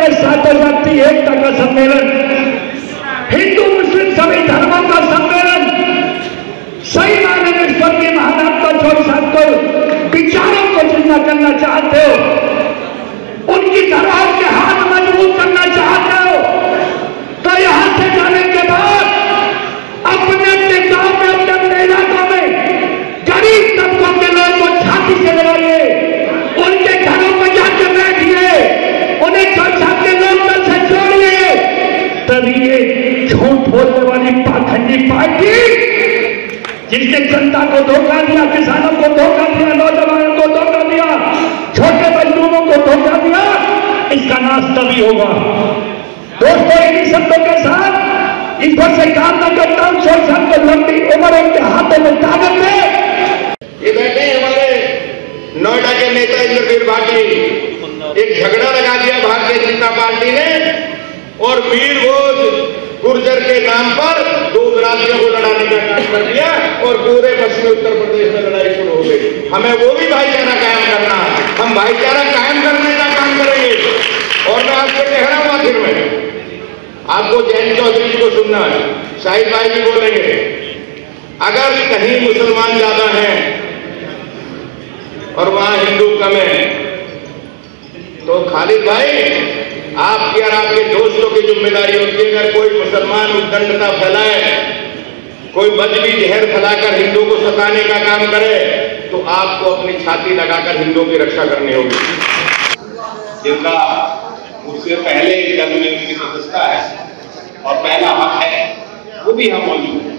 के सातों जाति एकता का सम्मेलन, हिंदू मुस्लिम सभी धर्मों का सम्मेलन, सही मायने में स्वर्गीय महात्मा छोड़ साहब को विचारों को जिंदा करना चाहते हो, उनकी धरोहर के हाथ मजबूत करना चाहते हो, तो यहां से जाने के बाद अपने अपने गांव में, अपने अपने इलाकों में गरीब तबकों के लोगों को छाती से लगाइए, उनके घरों में जाकर बैठिए, उन्हें साहब के लोकदल से जोड़िए, तभी ये झूठ बोलने वाली पाखंडी पार्टी जिसने जनता को धोखा दिया, किसानों को धोखा दिया, नौजवानों को धोखा दिया, छोटे मजदूरों को धोखा दिया, इसका नाश तभी होगा। दोस्तों, इन्हीं शब्दों के साथ इस पर से कामना करता हूं, छोड़ साहब को लंबी उम्र, उनके हाथों में ताकत है। ये बैठे हमारे नोएडा के नेता इंद्रवीर भाटी, एक झगड़ा लगा दिया भारतीय जनता पार्टी ने और वीर भोज गुर्जर के नाम पर दो बिरादरियों को लड़ाने का काम कर दिया और पूरे पश्चिमी उत्तर प्रदेश में लड़ाई शुरू हो गई। हमें वो भी भाईचारा कायम करना, हम भाईचारा कायम करने का काम करेंगे। और मैं आपसे कह रहा हूं आखिर में, आपको जयंत चौधरी जी को सुनना है, शाहिद भाई जी बोलेंगे, अगर कहीं मुसलमान ज्यादा हैं और वहां हिंदू कम है, तो खालिद भाई आपकी और आपके दोस्तों की जिम्मेदारी होती है, अगर कोई मुसलमान उद्दंडता फैलाए, कोई बदली जहर फैलाकर हिंदू को सताने का काम करे, तो आपको अपनी छाती लगाकर हिंदुओं की रक्षा करनी होगी। जिनका उससे पहले जन्म में उनकी प्रतिष्ठा है और पहला हक है, वो भी हम मौजूद हैं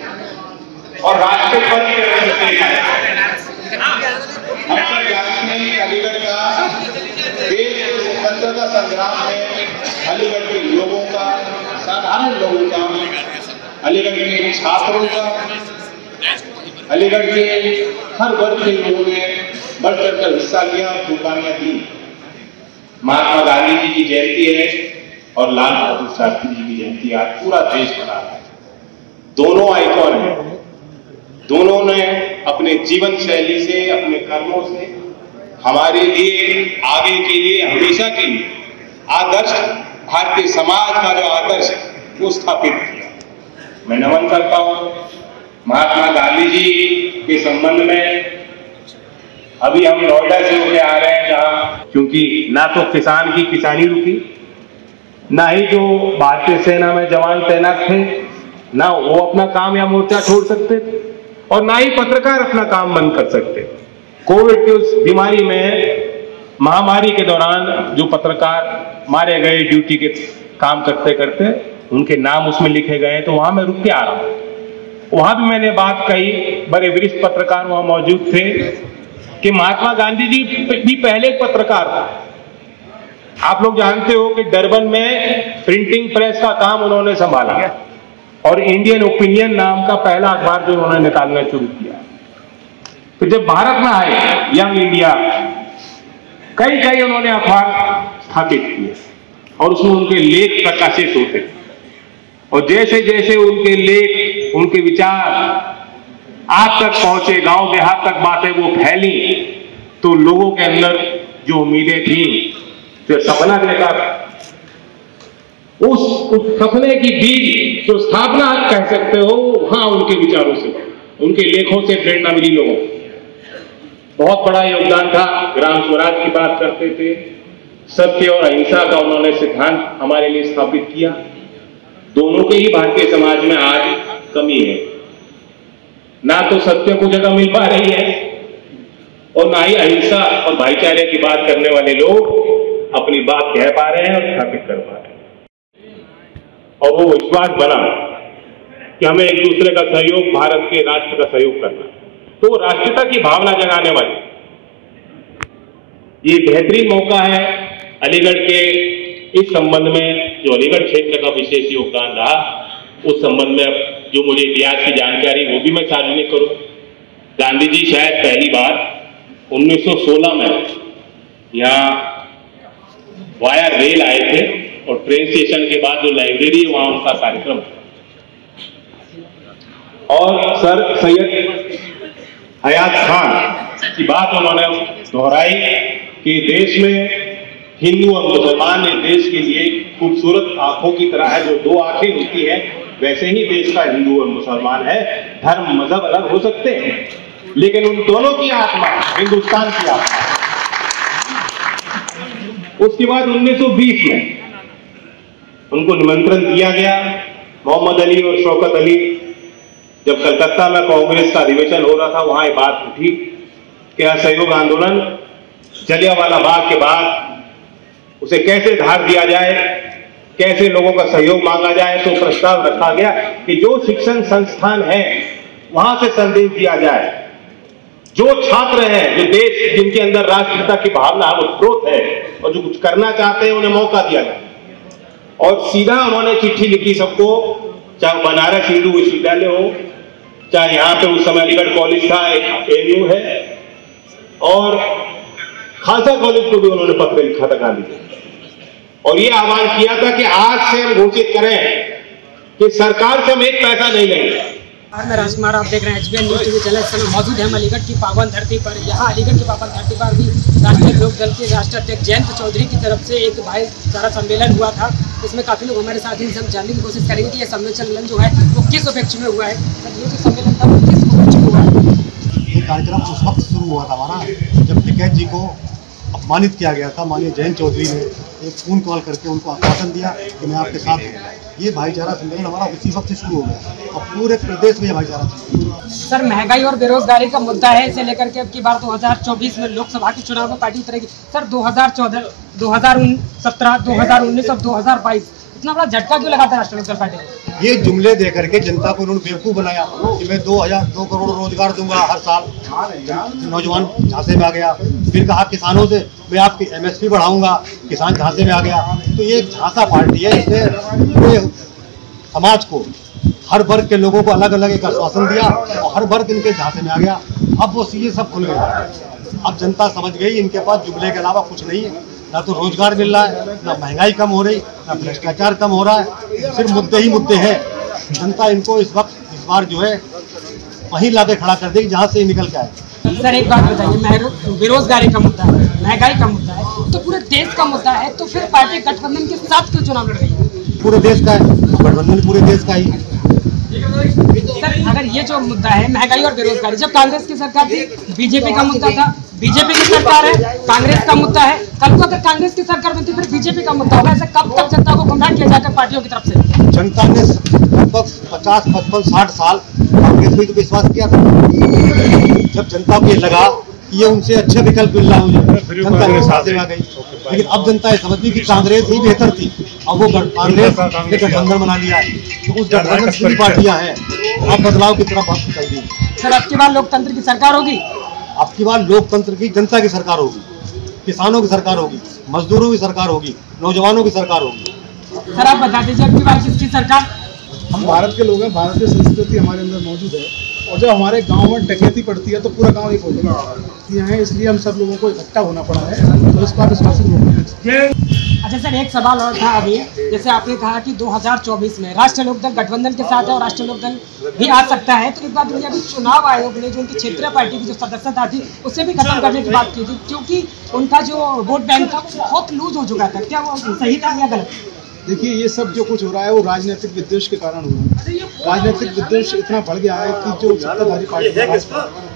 और राष्ट्र पर हम सब जानते हैं अलीगढ़ का देश के स्वतंत्रता संग्राम में अलीगढ़ के लोगों का, साधारण लोगों का, अलीगढ़ के छात्रों का, अलीगढ़ के हर वर्ग के लोगों ने बढ़ चढ़कर हिस्सा लिया, कुर्बानियां दी। महात्मा गांधी जी की जयंती है और लाल बहादुर शास्त्री जी की जयंती आज पूरा देश मना रहा है। दोनों आइकॉन हैं, दोनों ने अपने जीवन शैली से, अपने कर्मों से हमारे लिए, आगे के लिए, हमेशा के लिए आदर्श, भारतीय समाज का जो आदर्श है वो स्थापित किया। मैं नमन करता हूं महात्मा गांधी जी के संबंध में। अभी हम नोएडा से होके आ रहे हैं, जहां क्योंकि ना तो किसान की किसानी रुकी, ना ही जो भारतीय सेना में जवान तैनात थे, ना वो अपना काम या मोर्चा छोड़ सकते थे और ना ही पत्रकार अपना काम बंद कर सकते। कोविड की उस बीमारी में, महामारी के दौरान जो पत्रकार मारे गए ड्यूटी के काम करते करते, उनके नाम उसमें लिखे गए, तो वहां मैं रुक के आ रहा हूं। वहां भी मैंने बात कही, बड़े वरिष्ठ पत्रकार वहां मौजूद थे, कि महात्मा गांधी जी भी पहले एक पत्रकार थे। आप लोग जानते हो कि डरबन में प्रिंटिंग प्रेस का काम उन्होंने संभाला और इंडियन ओपिनियन नाम का पहला अखबार जो उन्होंने निकालना शुरू किया। फिर जब भारत में आए यंग इंडिया, कई उन्होंने अखबार स्थापित किए और उसमें उनके लेख प्रकाशित होते, और जैसे जैसे उनके लेख, उनके विचार आप तक पहुंचे, गांव देहात तक बातें वो फैली, तो लोगों के अंदर जो उम्मीदें थी, जो सपना देखा, उस सपने की बीज जो स्थापना कह सकते हो, हाँ, उनके विचारों से, उनके लेखों से प्रेरणा मिली लोगों को। बहुत बड़ा योगदान था, ग्राम स्वराज की बात करते थे, सत्य और अहिंसा का उन्होंने सिद्धांत हमारे लिए स्थापित किया। दोनों के ही भारतीय समाज में आज कमी है, ना तो सत्य को जगह मिल पा रही है और ना ही अहिंसा और भाईचारे की बात करने वाले लोग अपनी बात कह पा रहे हैं और स्थापित कर पा रहे हैं। और वो विश्वास बना कि हमें एक दूसरे का सहयोग, भारत के राष्ट्र का सहयोग करना, तो वो राष्ट्रीयता की भावना जगाने वाली ये बेहतरीन मौका है अलीगढ़ के इस संबंध में, जो अलीगढ़ क्षेत्र का विशेष योगदान रहा, उस संबंध में जो मुझे इतिहास की जानकारी वो भी मैं सार्वजनिक करूं। गांधी जी शायद पहली बार 1916 में यहाँ वाया रेल आए थे और ट्रेन स्टेशन के बाद जो लाइब्रेरी है वहां उनका कार्यक्रम था, और सर सैयद हयात खान की बात उन्होंने दोहराई कि देश में हिंदू और मुसलमान ने देश के लिए खूबसूरत आंखों की तरह है, जो दो आंखें होती है वैसे ही देश का हिंदू और मुसलमान है। धर्म मजहब अलग हो सकते हैं, लेकिन उन दोनों की आत्मा हिंदुस्तान की आत्मा। उसके बाद 1920 में उनको निमंत्रण दिया गया। मोहम्मद अली और शौकत अली, जब कलकत्ता में कांग्रेस का अधिवेशन हो रहा था, वहां एक बात उठी कि असहयोग आंदोलन जलियांवाला बाग के बाद उसे कैसे धार दिया जाए, कैसे लोगों का सहयोग मांगा जाए। तो प्रस्ताव रखा गया कि जो शिक्षण संस्थान है वहां से संदेश दिया जाए, जो छात्र हैं, जो देश जिनके अंदर राष्ट्रपिता की भावना उत्प्रोत है और जो कुछ करना चाहते हैं, उन्हें मौका दिया जाए। और सीधा उन्होंने चिट्ठी लिखी सबको, चाहे बनारस हिंदू विश्वविद्यालय हो, चाहे यहाँ पे उस समय अलीगढ़ कॉलेज था, एक ANU है, और खालसा कॉलेज को भी उन्होंने पत्र लिखा था गांधी जी, और ये आह्वान किया था कि आज से हम घोषित करें कि सरकार से हम एक पैसा नहीं लेंगे। मैं राजकुमार, आप देख रहे हैं HBN न्यूज़ टीवी चैनल। इस समय मौजूद है हम अलीगढ़ की पावन धरती पर। यहाँ अलीगढ़ की पावन धरती पर भी राष्ट्रीय लोक दल के राष्ट्रीय अध्यक्ष जयंत चौधरी की तरफ से एक भाईचारा सम्मेलन हुआ था। इसमें काफ़ी लोग हमारे साथ हैं, हम जानने की कोशिश करेंगे कि यह सम्मेलन जो है वो किस उपलक्ष्य में हुआ है। ये जो सम्मेलन था वो किस उपलक्ष्य में हुआ है? ये कार्यक्रम उस वक्त शुरू हुआ था हमारा जब टिकैत जी को अपमानित किया गया था। माननीय जयंत चौधरी ने एक फोन कॉल करके उनको आश्वासन दिया कि मैं आपके साथ हूँ। ये भाईचारा सम्मेलन हमारा उसी वक्त से शुरू हो गया और पूरे प्रदेश में भाईचारा सम्मेलन। सर, महंगाई और बेरोजगारी का मुद्दा है, इसे लेकर के अब की बार 2024 में लोकसभा के चुनाव में पार्टी उतरेगी। सर, 2014, 2017, 2019 और 2022 इतना बड़ा झटका क्यों लगा था राष्ट्रीय लोक दल पार्टी? ये जुमले दे करके जनता को उन्होंने बेवकूफ़ बनाया कि मैं 2 करोड़ रोजगार दूंगा हर साल। नौजवान झांसे में आ गया। फिर कहा किसानों से मैं आपकी MSP बढ़ाऊंगा, किसान झांसे में आ गया। तो ये एक झांसा पार्टी है, इसने पूरे समाज को, हर वर्ग के लोगों को अलग अलग एक आश्वासन दिया और हर वर्ग इनके झांसे में आ गया। अब वो सीधे सब खुल गया। अब जनता समझ गई इनके पास जुमले के अलावा कुछ नहीं है। ना तो रोजगार मिल रहा है, ना महंगाई कम हो रही, ना भ्रष्टाचार कम हो रहा है, सिर्फ मुद्दे ही मुद्दे हैं। जनता इनको इस बार जो है वहीं लाके खड़ा कर देगी जहाँ से ही निकल के आए। सर, एक बात बताइए, बेरोजगारी का मुद्दा है, महंगाई का मुद्दा है, तो पूरे देश का मुद्दा है, तो फिर पार्टी गठबंधन के साथ क्यों चुनाव लड़ रही है? पूरे देश का है, गठबंधन पूरे देश का ही। सर, अगर ये जो मुद्दा है महंगाई और बेरोजगारी, जब कांग्रेस की सरकार थी बीजेपी का मुद्दा था, बीजेपी की सरकार है कांग्रेस का मुद्दा है, कल को अगर कांग्रेस की सरकार बनती फिर बीजेपी का मुद्दा होगा। ऐसा कब तक जनता को गुमराह किया जाएगा पार्टियों की तरफ से? जनता ने लगभग 50, 55, 60 साल कांग्रेस में तो विश्वास किया था। जब जनता को ये लगा कि ये उनसे अच्छे विकल्प मिल रहा है, जनता के साथ में आ गई। लेकिन अब जनता ये समझती कि कांग्रेस ही बेहतर थी। अब वो कांग्रेस ने गठबंधन बना लिया है, तो उस गठबंधन में सभी पार्टियां हैं। अब बदलाव की तरफ हम चल। सर, अब की बार लोकतंत्र की सरकार होगी, अब की बार लोकतंत्र की जनता की सरकार होगी, किसानों की सरकार होगी, मजदूरों की सरकार होगी, नौजवानों की सरकार होगी। सर, आप बता दीजिए अब की बार किसकी सरकार? हम भारत के लोग हैं, भारतीय संस्कृति हमारे अंदर मौजूद है, और जब हमारे गांव में डकैती पड़ती है तो पूरा गांव एक होता है, इसलिए हम सब लोगों को इकट्ठा होना पड़ा है। तो इस बार अच्छा सर, एक सवाल और था अभी, जैसे आपने कहा कि 2024 में राष्ट्रीय लोकदल गठबंधन के साथ है और राष्ट्रीय लोकदल भी आ सकता है, तो एक बात अभी चुनाव आयोग ने जो उनकी क्षेत्रीय पार्टी की जो सदस्यता थी उसे भी खत्म करने की बात की थी, क्योंकि उनका जो वोट बैंक था वो बहुत लूज हो चुका था। क्या वो सही था या गलत? देखिए, ये सब जो कुछ हो रहा है वो राजनीतिक विद्वेष के कारण हो रहा है। राजनीतिक विद्वेष इतना बढ़ गया है कि जो सत्ताधारी पार्टी है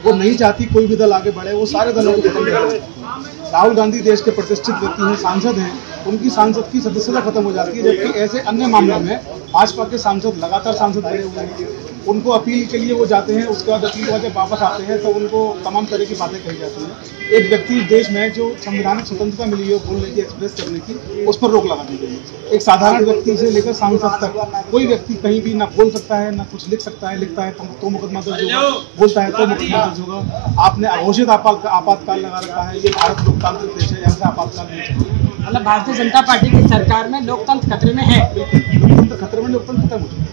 वो नहीं चाहती कोई भी दल आगे बढ़े, वो सारे दलों को खत्म कर रहे हैं। राहुल गांधी देश के प्रतिष्ठित व्यक्ति हैं, सांसद हैं, उनकी सांसद की सदस्यता खत्म हो जाती है, जबकि ऐसे अन्य मामलों में भाजपा के सांसद लगातार सांसद बने हुए हैं। उनको अपील के लिए वो जाते हैं, उसके बाद अपील करके वापस आते हैं तो उनको तमाम तरह की बातें कही जाती हैं। एक व्यक्ति देश में जो संवैधानिक स्वतंत्रता मिली है बोलने की, एक्सप्रेस करने की, उस पर रोक लगा दी गई है। एक साधारण व्यक्ति से लेकर सांसद तक कोई व्यक्ति कहीं भी ना बोल सकता है, ना कुछ लिख सकता है, लिखता है तो मुकदमा दर्ज होगा, बोलता है तो मुकदमा दर्ज होगा। आपने अघोषित आपातकाल लगा रखा है, ये भारत लोकतांत्रिक देश है, ऐसा आपातकाल नहीं चाहिए। मतलब भारतीय जनता पार्टी की सरकार में लोकतंत्र खतरे में है। लोकतंत्र खतरे में, लोकतंत्र खत्म हो चुका है।